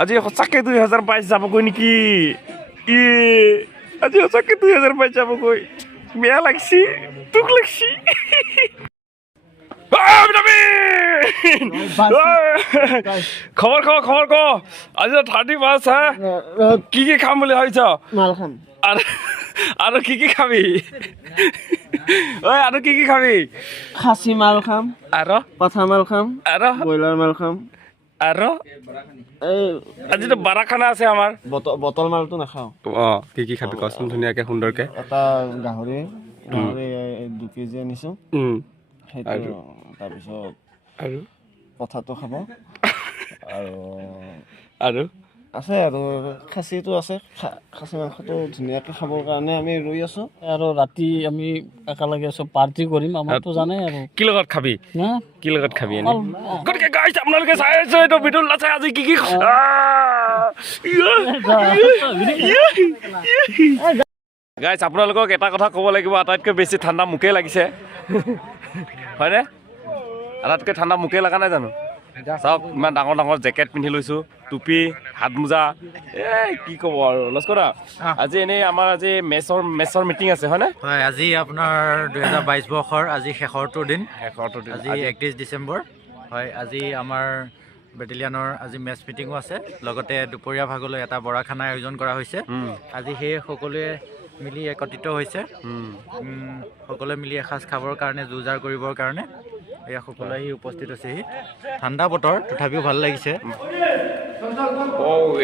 আজি সঁচাকৈ 2022 যাবগৈ নেকি আজি সঁচাকৈ 2022 যাবগৈ বেয়া লাগছি দুখ লাগছি খবৰ ক আজি 31 হা কি খাম বুলি ভাবিছ মাল খাম আৰু কি খাবি ঐ আৰু কি খাবি খাচী মাল খাম আৰু পাঠা মাল খাম আৰু ব্ৰইলাৰ মাল খাম আৰু এই আজিতো বাৰা খানা আছে আমাৰ বটল মালটো নাখাওঁ কি খাবি কচোন ধুনীয়াকৈ সুন্দৰকৈ এটা গাহৰি 2 কেজি আনিছোঁ সেইটো তাৰপিছত আৰু পঠাটো খাব আৰু আছে আৰু খাচীটো আছে খাচী মাংসটো ধুনীয়াকৈ খাবৰ কাৰণে আমি ৰৈ আছোঁ আৰু ৰাতি আমি একেলগে চব পাৰ্টি কৰিম আমাৰতো জানে আৰু কি লগত খাবি গতিকে গাইছ আপোনালোকে চাই আছে এইটো ভিডিঅ' আছে আজি কি গাইছ আপোনালোকক এটা কথা ক'ব লাগিব আটাইতকৈ বেছি ঠাণ্ডা মোকেই লাগিছে হয়নে আটাইতকৈ ঠাণ্ডা মোকেই লগা নাই জানো চাওক ইমান ডাঙৰ জেকেট পিন্ধি লৈছোঁ টুপি হাত মোজা কি ক'ব আৰু লস্কৰা আজি এনেই আমাৰ আজি মেচৰ মিটিং আছে হয়নে হয় আজি আপোনাৰ 2022 বৰ্ষৰ আজি শেষৰটো দিন আজি 31 ডিচেম্বৰ হয় আজি আমাৰ বেটেলিয়ানৰ আজি মেচ মিটিঙো আছে লগতে দুপৰীয়া ভাগলৈ এটা বৰা খানাৰ আয়োজন কৰা হৈছে আজি সেই সকলোৱে মিলি একত্ৰিত হৈছে সকলোৱে মিলি এসাঁজ খাবৰ কাৰণে যুঁজাৰ কৰিবৰ কাৰণে এয়া সকলো আহি উপস্থিত আছেহি ঠাণ্ডা বতৰ তথাপিও ভাল লাগিছে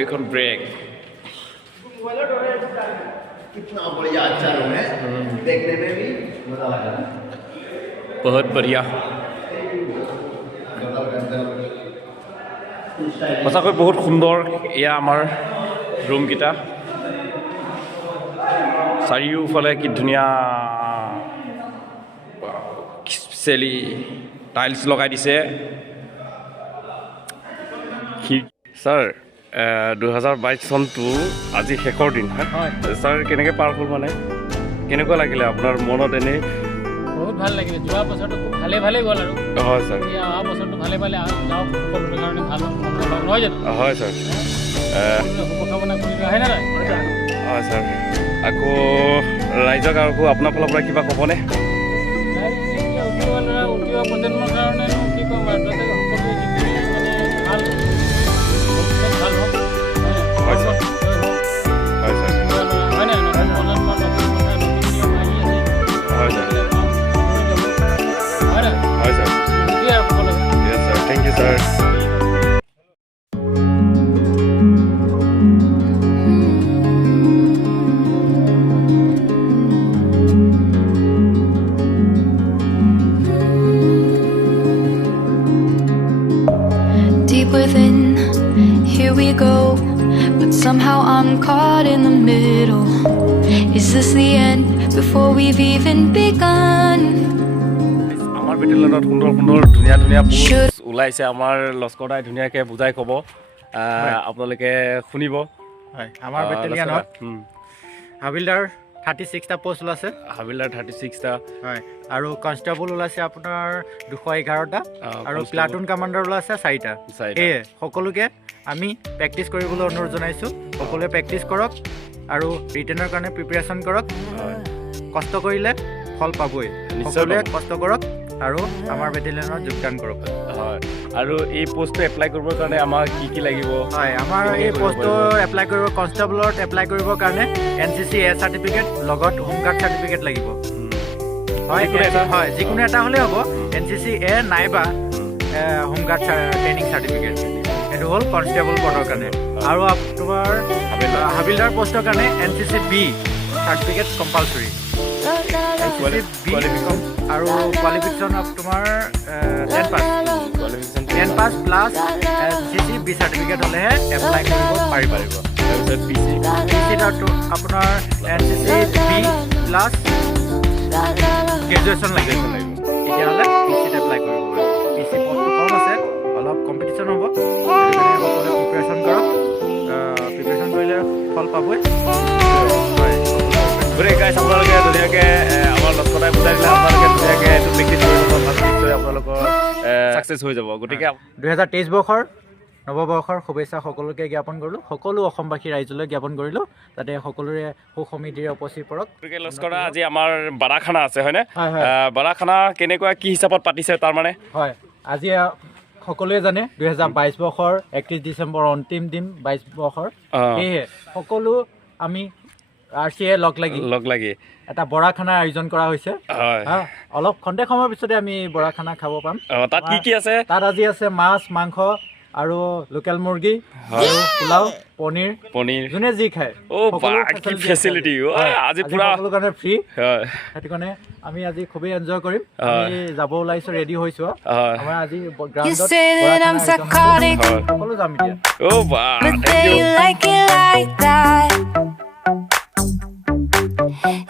এইখন ব্ৰেক বহুত বঢ়িয়া সঁচাকৈ বহুত সুন্দৰ এয়া আমাৰ ৰুমকেইটা চাৰিওফালে কি ধুনীয়া স্পেচিয়েলি টাইলছ লগাই দিছে ছাৰ 2022 চনটো আজি শেষৰ দিন হয় ছাৰ কেনেকৈ পাৰ হ'ল মানে কেনেকুৱা লাগিলে আপোনাৰ মনত এনেই বহুত ভাল লাগিলে যোৱা বছৰটো খুব ভালে গ'ল আৰু হয় ছাৰ অহা বছৰটো ভালে যাওক সকলোৰে কাৰণে ভাল নহয় জানো হয় ছাৰ শুভকামনা কৰিলোঁ হয় নে নাই হয় ছাৰ আকৌ ৰাইজক আৰু আপোনাৰ ফালৰ পৰা কিবা ক'বনে উঠিওৱা প্ৰজন্মৰ কাৰণে কি ক'ম আৰু সকলোৱে যিখিনি মানে ভাল হওক হয় ছাৰ হয় ছাৰ হয় নাই নতুন প্ৰজন্মৰ নতুন কথা নতুন নিয়ম আহি আছে হয় ছাৰ হয় নাই হয় ছাৰ সেইটোৱে আৰু সকলোৱে yes sir thank you sir Within, here we go, but somehow I'm caught in the middle. Is this the end before we've even begun? আমাৰ বেটেলিয়নত সুন্দৰ ধুনীয়া পোষ্ট ওলাইছে আমাৰ লস্কৰাই ধুনীয়াকৈ বুজাই ক'ব আপোনালোকে শুনিব হয় আমাৰ বেটেলিয়ানত হাবিলদাৰ 36টা পোষ্ট ওলাইছে হাবিলদাৰ 36টা হয় আৰু কনষ্টেবল ওলাইছে আপোনাৰ 211টা আৰু প্লাটুন কামাণ্ডাৰ ওলাইছে 4টা সেয়ে সকলোকে আমি প্ৰেক্টিচ কৰিবলৈ অনুৰোধ জনাইছোঁ সকলোৱে প্ৰেক্টিচ কৰক আৰু ৰিটেনৰ কাৰণে প্ৰিপেৰেশ্যন কৰক কষ্ট কৰিলে ফল পাবই সকলোৱে কষ্ট কৰক আৰু আমাৰ বেটেলিয়নত যোগদান কৰক হয় আৰু এই পোষ্টটো এপ্লাই কৰিবৰ কাৰণে আমাক কি লাগিব হয় আমাৰ এই পোষ্টটো এপ্লাই কৰিব কনষ্টেবলত এপ্লাই কৰিবৰ কাৰণে NCC A চাৰ্টিফিকেট লগত হোম গাৰ্ড চাৰ্টিফিকেট লাগিব হয় যিকোনো এটা হ'লেই হ'ব NCC A নাইবা হোম গাৰ্ড ট্ৰেইনিং চাৰ্টিফিকেট এইটো হ'ল কনষ্টেবল পদৰ কাৰণে আৰু তোমাৰ হাবিলদাৰ পোষ্টৰ কাৰণে NCC B চাৰ্টিফিকেট কম্পালচৰি আৰু কোৱালিফিকেশ্যন অফ তোমাৰ 10 পাছ প্লাছ NCC B চাৰ্টিফিকেট হ'লেহে এপ্লাই কৰিব পাৰিব তাৰপিছত PC আপোনাৰ NCC B প্লাছ গ্ৰেজুৱেশ্যন লাগিব তেতিয়াহ'লে PCত এপ্লাই কৰিব পাৰিব PC পষ্টটো কম আছে অলপ কম্পিটিশ্যন হ'ব সেইকাৰণে সকলোৱে প্ৰিপেৰেশ্যন কৰক প্ৰিপেৰেশ্যন কৰিলে ফল পাবই হয় গতিকে গাইছ আপোনালোকে ধুনীয়াকৈ আমাৰ লস্কৰাই বুজাই দিলে আপোনালোকে ধুনীয়াকৈ এইটো প্ৰেক্টিছ কৰিব নিশ্চয় আপোনালোকৰ ছাকচেছ হৈ যাব গতিকে 2023 বৰ্ষৰ নৱবৰ্ষৰ শুভেচ্ছা সকলোকে জ্ঞাপন কৰিলোঁ সকলো অসমবাসী ৰাইজলৈ জ্ঞাপন কৰিলোঁ যাতে সকলোৰে সুসমিতিৰে উপচি পৰক লস্কৰা আজি আমাৰ বাৰাখানা আছে হয়নে বাৰাখানা কেনেকুৱা কি হিচাপত পাতিছে তাৰমানে হয় আজি সকলোৱে জানে 2022 বৰ্ষৰ 31 ডিচেম্বৰ অন্তিম দিন 22 বৰ্ষৰ সেয়ে সকলো আমি আৰচিয়ে লগ লাগি এটা বৰাখানাৰ আয়োজন কৰা হৈছে অলপ খন্তেক সময়ৰ পিছতে আমি বৰাখানা খাব পাম তাত কি আছে তাত আজি আছে মাছ মাংস আৰু লোকেল মুৰ্গী আৰু পোলাও পনীৰ যোনে যি খায় ফেচিলিটি আজি পুৰা সকলো কাৰণে ফ্ৰী সেইটো কাৰণে আমি আজি খুবেই এনজয় কৰিম আমি যাব ওলাইছো ৰেডি হৈছো আমাৰ আজি গ্ৰাউণ্ডত সকলো যাম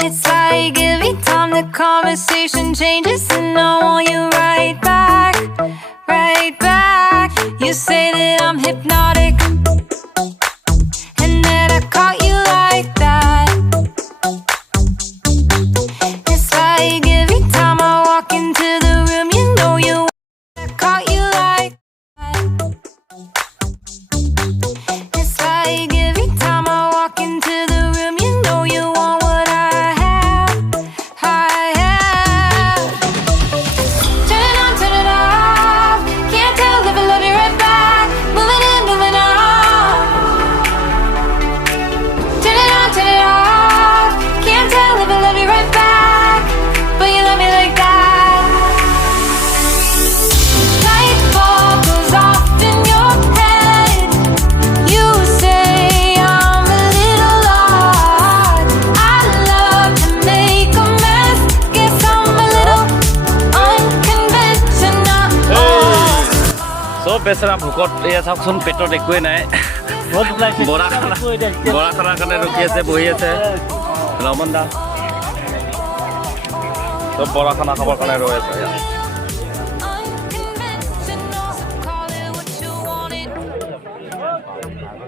It's like every time the conversation changes and I want you right back. You say that I'm hypnotic and that I caught you like that. It's like every time I walk into the room, you know you I caught you like that. It's like every time I walk into the room, you know you want what I have. Turn it on, turn it off. Can't tell if I love you right back. Moving in, moving on. Turn it on, turn it off. Can't tell if I love you right back, but you love me like that. Light bulb goes off in your head. You say I'm a little odd. I love to make a mess. Guess I'm a little unconventional. চব বেচেৰা ভোকত এয়া চাওকচোন পেটত একোৱে নাই বৰাখানাৰ কাৰণে ৰখি আছে বহি আছে ৰমন দা চব বৰাখানা খাবৰ কাৰণে ৰৈ আছে Unconventional, so call it what you want it.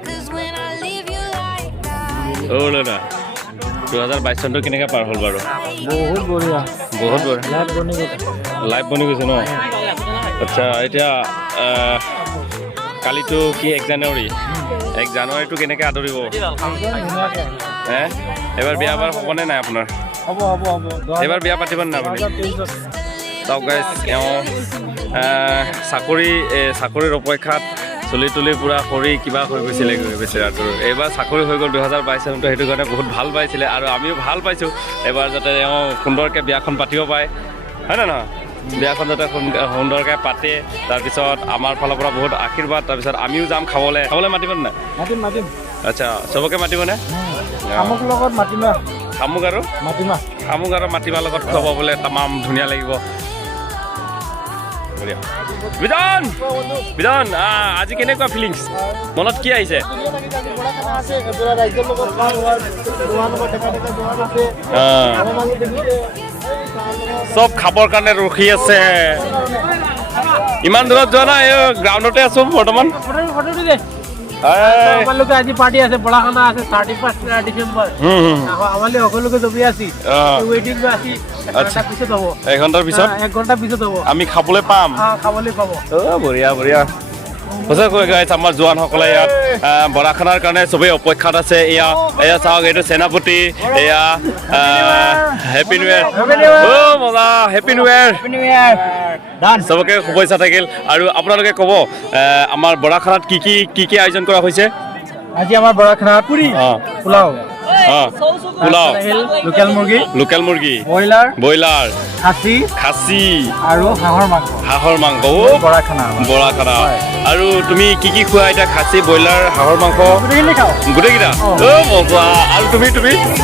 'Cause when I leave you like that, দাদা 2022 চনটো কেনেকৈ পাৰ হ'ল বাৰু বহুত বঢ়িয়া লাইভ বনি গৈছে ন আচ্ছা এতিয়া কালিতো কি 1 জানুৱাৰীটো কেনেকৈ আদৰিব এবাৰ বিয়া বাৰ হ'বনে নাই আপোনাৰ হ'ব এবাৰ বিয়া পাতিব নাই আপুনি চাওক গাইজ এওঁ চাকৰিৰ অপেক্ষাত চলি তুলি পূৰা কৰি কিবা হৈ গৈছিলে বেচেৰাটোৰ এইবাৰ চাকৰি হৈ গ'ল 2022 চনটো সেইটো কাৰণে বহুত ভাল পাইছিলে আৰু আমিও ভাল পাইছোঁ এবাৰ যাতে এওঁ সুন্দৰকৈ বিয়াখন পাতিব পাৰে হয় নে নহয় বিয়াখন যাতে সুন্দৰকৈ পাতে তাৰপিছত আমাৰ ফালৰ পৰা বহুত আশীৰ্বাদ তাৰপিছত আমিও যাম খাবলৈ মাতিব নাই মাতিম আচ্ছা চবকে মাতিবনে শামুক লগত মাতিমা শামুক আৰু মাতিমাৰ লগত খুৱাব বোলে তামাম ধুনীয়া লাগিব বিধান আজি কেনেকুৱা ফিলিংছ মনত কি আহিছে চব খাবৰ কাৰণে ৰখি আছে ইমান দূৰত যোৱা নাই গ্ৰাউণ্ডতে আছো বৰ্তমান আজি পাৰ্টি আছে বৰাখানা আছে 31 ডিচেম্বৰ আমালে সকলোকে জবি আছি ৱেটিং আছি এক ঘণ্টাৰ পিছত আমি খাবলৈ পাম বঢ়িয়া সঁচাকৈ গাইছ আমাৰ জোৱানসকলে ইয়াত বৰাখানাৰ কাৰণে চবেই অপেক্ষাত আছে এয়া চাওক এইটো সেনাপতি এয়া হেপী নিউ ইয়েৰ মজা হেপী নিউ ইয়েৰ চবকে শুভেচ্ছা থাকিল আৰু আপোনালোকে ক'ব আমাৰ বৰাখানাত কি আয়োজন কৰা হৈছে আজি আমাৰ বৰাখানাত পোলাও লোকেল মুৰ্গী ব্ৰইলাৰ খাচী আৰু হাঁহৰ মাংস বৰাখানা আৰু তুমি কি খোৱা এতিয়া খাচী ব্ৰইলাৰ হাঁহৰ মাংস গোটেইকেইটা মজা আৰু তুমি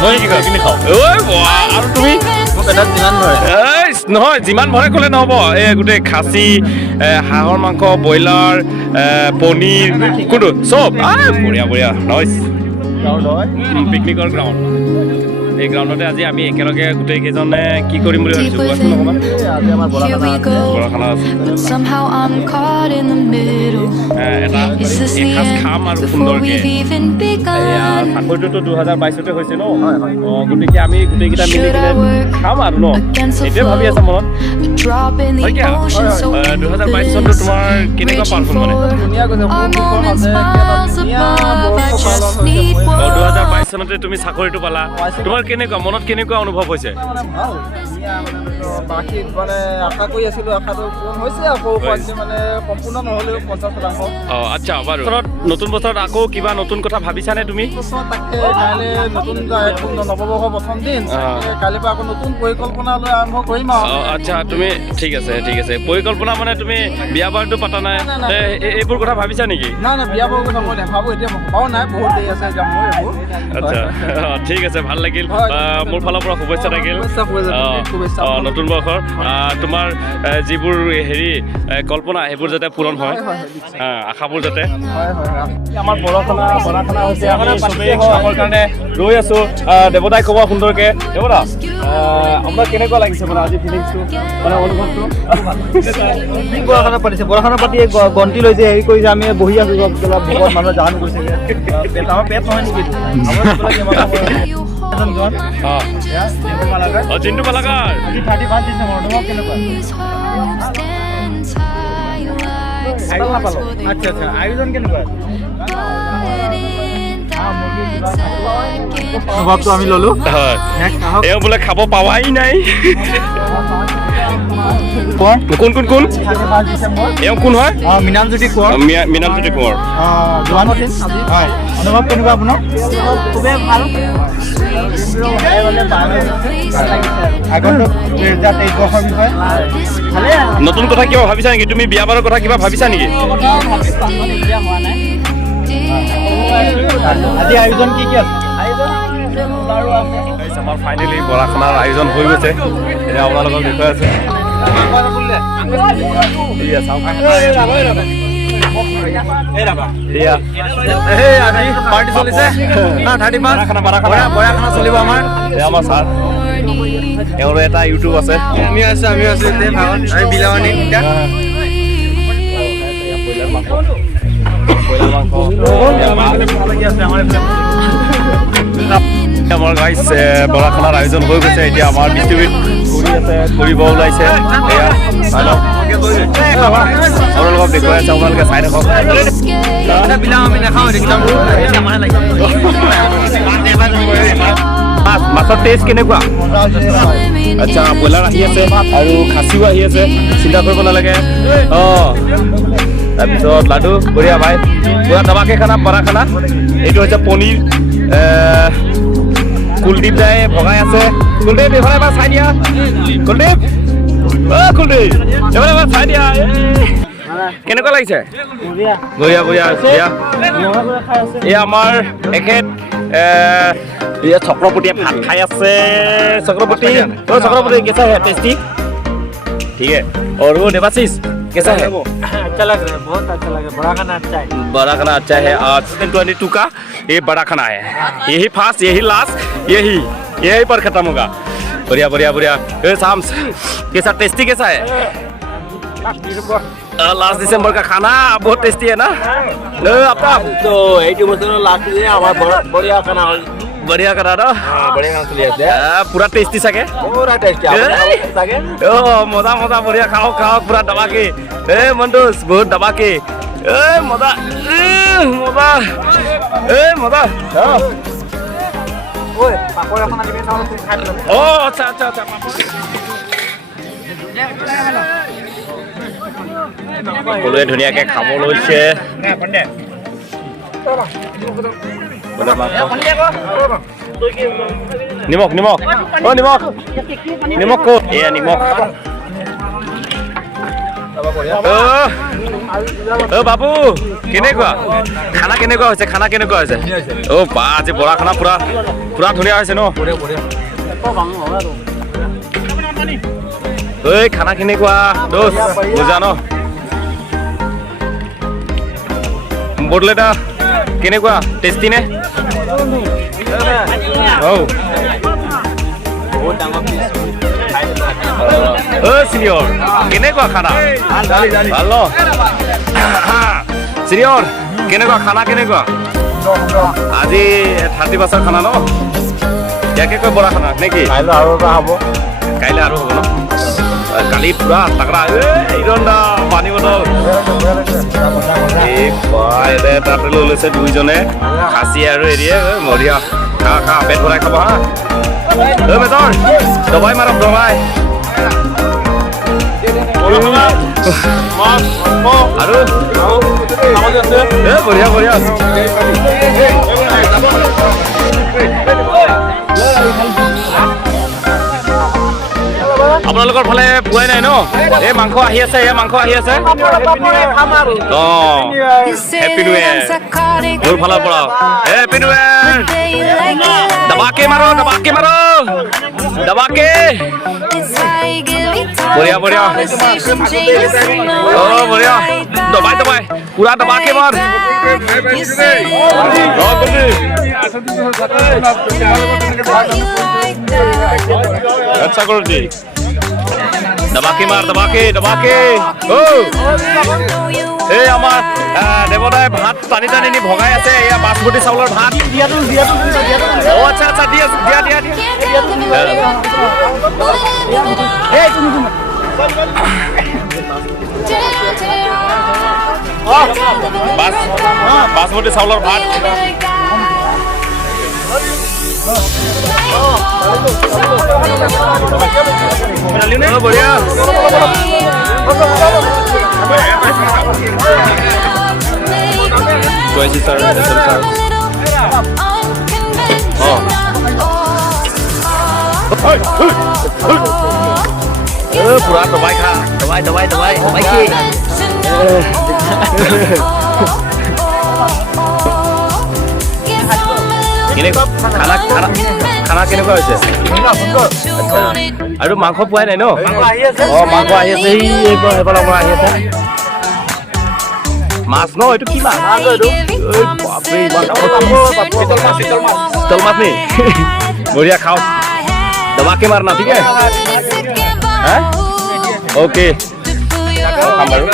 মই কি খাওঁ আৰু তুমি নহয় যিমান ভৰে ক'লে নহ'ব এই গোটেই খাচী হাঁহৰ মাংস ব্ৰইলাৰ পনীৰ কোনটো চব বঢ়িয়া নইচ পিকনিকৰ গ্ৰাউণ্ড এই গ্ৰাউণ্ডতে আজি আমি একেলগে গোটেই কেইজনে কি কৰিম বুলি Deep ভাবিছোঁ কোৱাচোন অকণমান within, here we go. বৰাখানা আছে But somehow I'm caught in the middle. এটা Is this the এসাঁজ খাম আৰু end before সুন্দৰকৈ we've even এয়া begun? চাকৰিটোতো 2022 হৈছে ন গতিকে আমি গোটেইকেইটা মিলি কিনে খাম আৰু ন সেইটোৱে ভাবি আছে মনত A drop in the Oiga, ocean, so 2022 চনটো তোমাৰ কেনেকুৱা পাৰ হ'ল মানে our moments miles above. I just need 2022 চনতে তুমি চাকৰিটো পালা তোমাৰ কেনেকুৱা মনত কেনেকুৱা অনুভৱ হৈছে বাকী মানে আশা কৰি আছিলোঁ আশাটো পূৰণ হৈছে আকৌ মানে সম্পূৰ্ণ নহ'লেও 50%। আচ্ছা বাৰু নতুন বছৰত আকৌ কিবা নতুন কথা ভাবিছানে তুমি তাকে কাইলৈ নতুন নৱবৰ্ষৰ প্ৰথম দিন কালিৰ পৰা আকৌ নতুন পৰিকল্পনা লৈ আৰম্ভ কৰিম আৰু আচ্ছা তুমি ঠিক আছে পৰিকল্পনা মানে তুমি বিয়া বাৰটো পাতা নাই এইবোৰ কথা ভাবিছা নেকি নাই বিয়া বাৰু কথা মই নাভাবোঁ এতিয়া ভবাও নাই বহুত দেৰি আছে এতিয়া মোৰ এইবোৰ আচ্ছা ঠিক আছে ভাল লাগিল মোৰ ফালৰ পৰা শুভেচ্ছা থাকিল নতুন বৰ্ষৰ তোমাৰ যিবোৰ হেৰি কল্পনা সেইবোৰ যাতে পূৰণ হয় আশাবোৰ যাতে আমাৰ বৰাখানা হৈছে আমি চবেই খাবৰ কাৰণে ৰৈ আছোঁ দেৱতাই ক'ব সুন্দৰকৈ দেৱতা আপোনাৰ কেনেকুৱা লাগিছে মানে আজি ফিলিংছটো মানে অনুভৱটো বৰাখানা পাতিছে বৰাখানা পাতি গন্তি লৈ যে হেৰি কৰি যে আমি বহি আছোঁ ভোকত মানুহে জাহান কৰিছেগৈ আমাৰ পেট নহয় নেকি জিন্তু মালাকাৰ 31 ডিচেম্বৰ তোমাক কেনেকুৱা আচ্ছা আয়োজন কেনেকুৱা অনুভৱটো আমি ল'লোঁ হয় এওঁ বোলে খাব পাৱাই নাই কোন এওঁ কোন হয় মীনামজ্যোতি কোঁৱৰ মীনামজ্যোতি কোঁৱৰ জন্মদিন হয় অনুভৱ কেনেকুৱা আপোনাৰ খুবেই ভাল আগন্তুক 2023 বৰ্ষৰ বিষয়ে ভালেই নতুন কথা কিবা ভাবিছা নেকি তুমি বিয়া বাৰৰ কথা কিবা ভাবিছা নেকি আজি আয়োজন কি আছে আমাৰ ফাইনেলি বৰাখানাৰ আয়োজন হৈ গৈছে এতিয়া আপোনালোকক দেখুৱাই আছে পাৰ্টি চলিছে বৰাখানা চলিব আমাৰ আমাৰ ছাৰ এওঁৰ এটা ইউটিউব আছে আমি আছো আমি বিলাৱানী আমাৰ গাইজ বৰাখানাৰ আয়োজন হৈ গৈছে এতিয়া আমাৰ ডিষ্ট্ৰিবিউট কৰি আছে কৰিব ওলাইছে এয়া চাই লওক আপোনালোকক দেখুৱাই আছে আপোনালোকে চাই থাকক মাছৰ টেষ্ট কেনেকুৱা আচ্ছা ব্ৰইলাৰ আহি আছে আৰু খাচীও আহি আছে চিন্তা কৰিব নালাগে তাৰপিছত লাডু বঢ়িয়া ভাই পুৰা ধমাকে খানা বৰা খানা এইটো হৈছে পনীৰ কুলদীপ দাই ভগাই আছে কুলদীপ এইফালে এবাৰ চাই দিয়া কুলদীপ এইফালে এবাৰ চাই দিয়া কেনেকুৱা লাগিছে বঢ়িয়া বঢ়িয়া এই আমাৰ এখেত চক্ৰৱৰ্তীয়ে ভাত খাই আছে চক্ৰৱৰ্তী कैसा है टेस्टी ठीक है और वो देवाशीष कैसा है अच्छा लग रहा है बहुत अच्छा लग रहा है बड़ा खाना अच्छा है आज 22 का ये बड़ा खाना है यही फास्ट यही लास्ट यही पर खत्म होगा बढ़िया बढ़िया बढ़िया शाम कैसा टेस्टी कैसा है लास्ट दिसंबर का खाना बहुत टेस्टी है ना आपका তো এইটো বছৰৰ লাষ্ট যে আমাৰ বঢ়িয়া খানা হ'ল बढ़िया करा ना বঢ়িয়া খানা চলি আছে पूरा टेस्टी सके পুৰা টেষ্টি চাগে मजा मजा बढ़िया खाओ पूरा दबा के मंटूस बहुत दबा के मजा मजा ঐ পাপৰ এখন আনিবি নহ'লে তুমি খাই ল'বি अच्छा সকলোৱে ধুনীয়াকৈ খাব লৈছে নিমখ ক'ত এয়া নিমখ বাবু কেনেকুৱা খানা কেনেকুৱা হৈছে বা আজি বৰা খানা পুৰা ধুনীয়া হৈছে ন খানা কেনেকুৱা দোষ বুজা ন বটলেটা কেনেকুৱা টেষ্টি নে চিনিয়ৰ কেনেকুৱা খানা ভাল ন চিনিয়ৰ কেনেকুৱা খানা কেনেকুৱা আজি 30 খানা ন ইয়াকে কৈ বৰা খানা নেকি কাইলৈ আৰু এটা হ'ব কাইলৈ আৰু হ'ব ন কালি পুৰা তাকৰা ইৰণ দা পানী বটল তাতে লৈ লৈছে দুইজনে খাচী আৰু এৰিয়ে মৰিয়া খা খা পেট ভৰাই খাব হা মেজৰ দবাই মাৰক দবাই আৰু বঢ়িয়া বঢ়িয়া আপোনালোকৰ ফালে পোৱাই নাই ন এই মাংস আহি আছে এয়া মাংস আহি আছে হেপী নিউ ইয়েৰ মোৰ ফালৰ পৰা হেপী নিউ ইয়েৰ দবাকে মাৰো দবাকে মাৰো দবাকে বঢ়িয়া বঢ়িয়া বঢ়িয়া দবাই দবাই পুৰা দবাকে মাৰ আচ্ছা কৰে দি দবাকে মাৰ দবাকে দবাকে ও এই আমাৰ দেবতাই ভাত টানি টানি নি ভগাই আছে এয়া বাসমতি চাউলৰ ভাত ও আচ্ছা আচ্ছা দিয়া দিয়া দিয়া এই তুমি বাসমতি চাউলৰ ভাত बढ़िया पूरा दवाई खा दवाई दवाई दवाई दवाई की খানা খানা খানা কেনেকুৱা হৈছে আৰু মাংস পোৱাই নাই ন মাংস আহি আছে এইফালৰ পৰা আহি আছে মাছ ন এইটো কি মাছ চিতল মাছ নি বঢ়িয়া খাও দবাকে মাৰনা ঠিক আছে অ'কে খাম বাৰু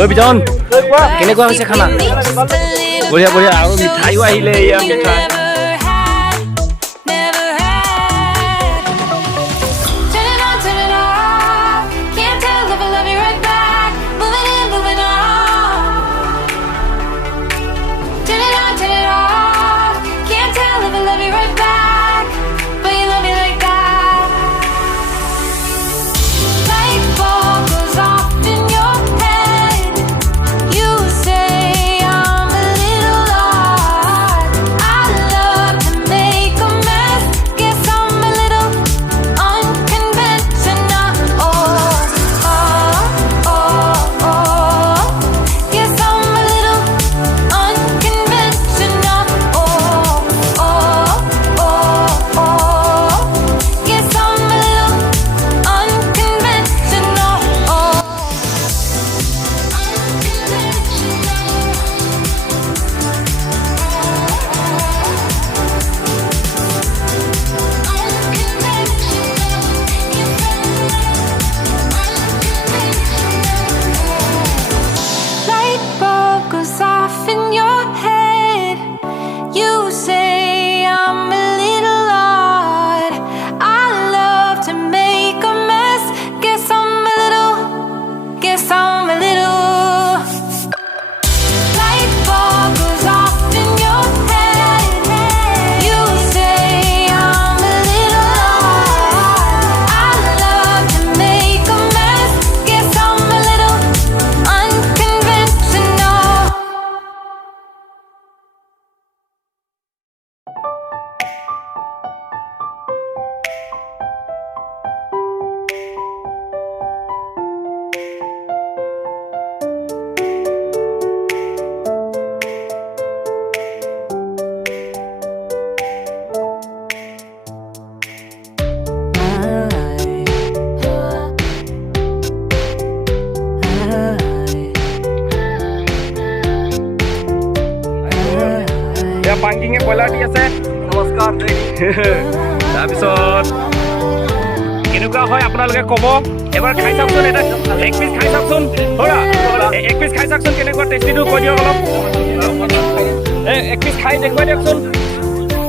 ঐ বিজন কেনেকুৱা হৈছে খানা বঢ়িয়া বঢ়িয়া আৰু মিঠাইও আহিলে এয়া মিঠাই পাংকিঙে কয়লা দি আছে নমস্কাৰ তাৰপিছত কেনেকুৱা হয় আপোনালোকে ক'ব এবাৰ খাই চাওকচোন এটা এক পিচ খাই চাওকচোন এক পিচ খাই চাওকচোন কেনেকুৱা টেষ্টিটো কৈ দিয়ক অলপ এক পিচ খাই দেখুৱাই দিয়কচোন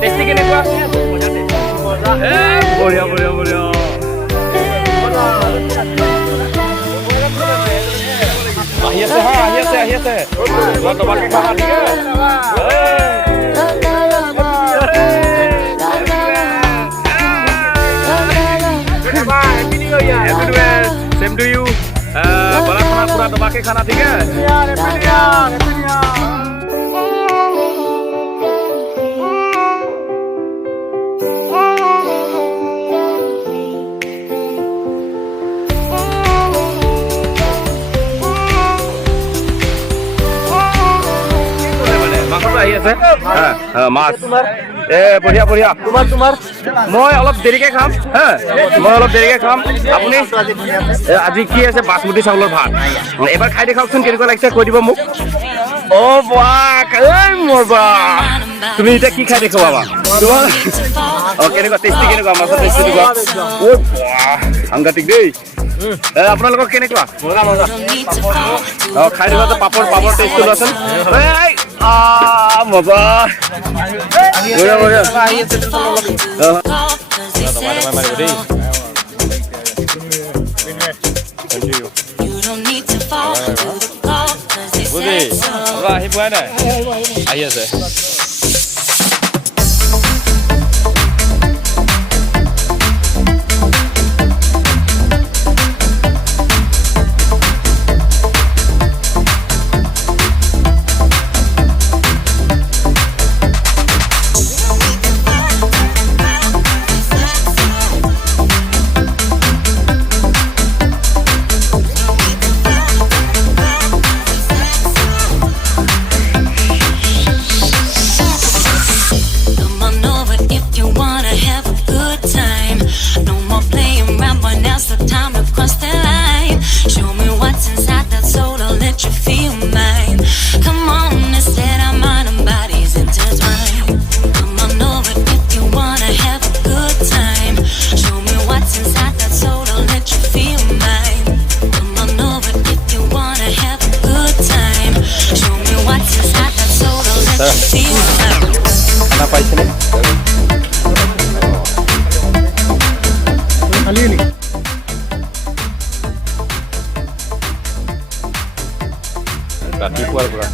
টেষ্টি কেনেকুৱা বঢ়িয়া বঢ়িয়া বঢ়িয়া আহি আছে হা আহি আছে তোমাকে খানা ঠিক सेम टू यू बड़ा खाना पूरा दबा के खाना ठीक है মাছ বঢ়িয়া বঢ়িয়া মই অলপ দেৰিকে খাম হা আপুনি আজি কি আছে বাসমতি চাউলৰ ভাত এবাৰ খাই দেখাওকচোন কেনেকুৱা লাগিছে কৈ দিব মোক মোৰ বা তুমি এতিয়া কি খাই দেখুৱা বা কেনেকুৱা টেষ্টি কেনেকুৱা মাছৰ টেষ্টি দিবা সাংঘাতিক দেই আপোনালোকক কেনেকুৱা খাই দিব পাপৰ টেষ্টটো লোৱাচোন মজা বঢ়িয়া বঢ়িয়া আহি পোৱাই নাই আহি আছে খানা পাইছেনে ৰাতিপুৱাৰ পৰা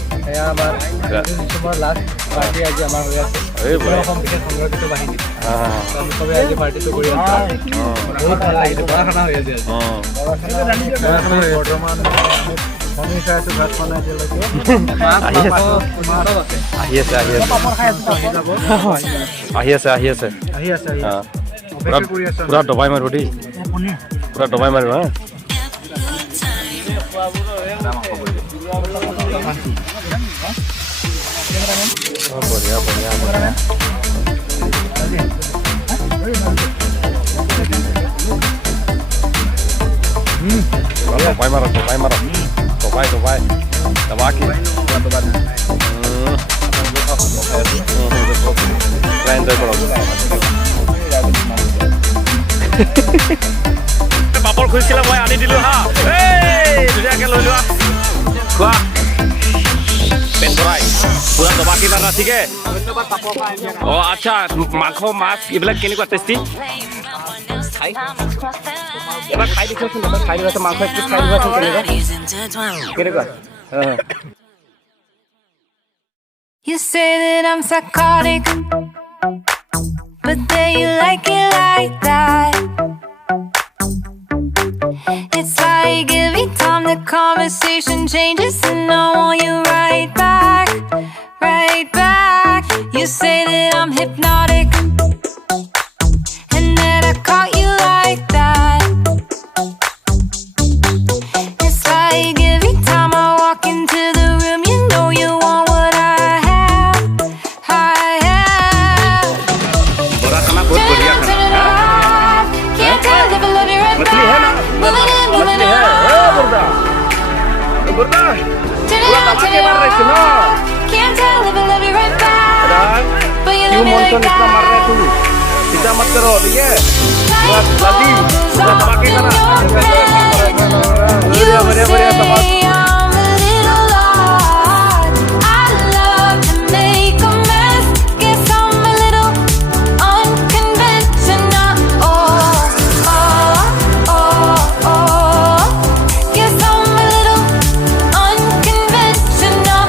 আহি আছে পুৰা দবাই মাৰিব দেই পুৰা দবাই মাৰিব হা বঢ়িয়া বঢ়িয়া দবাই মাৰক দবাই দবাকি এনজয় কৰক পাপৰ খুজিছিলে মই আনি দিলোঁ হা ধুনীয়াকৈ লৈ লোৱা খোৱা পেট ভৰাই পুৰা দবাকি মাৰা ঠিকে অঁ আচ্ছা মাংস মাছ এইবিলাক কেনেকুৱা টেষ্টি এবাৰ খাই দিবচোন খাই দিবাচোন মাংস একটু খাই দিবাচোন কেনেকুৱা You say that I'm psychotic, but then you like it like that. It's like every time the conversation changes and I want you right back. You say that I'm hypnotic and that I caught you like that. It's like every time I walk into the room you know you want what I have. Turn it off. Can't tell if I love you right back. Moving in, moving on. Turn it off. Can't tell if I love you right back. But you love me like that. खींचा मत करो ठीक है जल्दी धमाके करा बढ़िया बढ़िया बढ़िया धमाके I'm a little lost. I love to make a mess. Guess I'm a little unconventional. Guess I'm a little unconventional.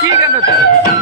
কি গান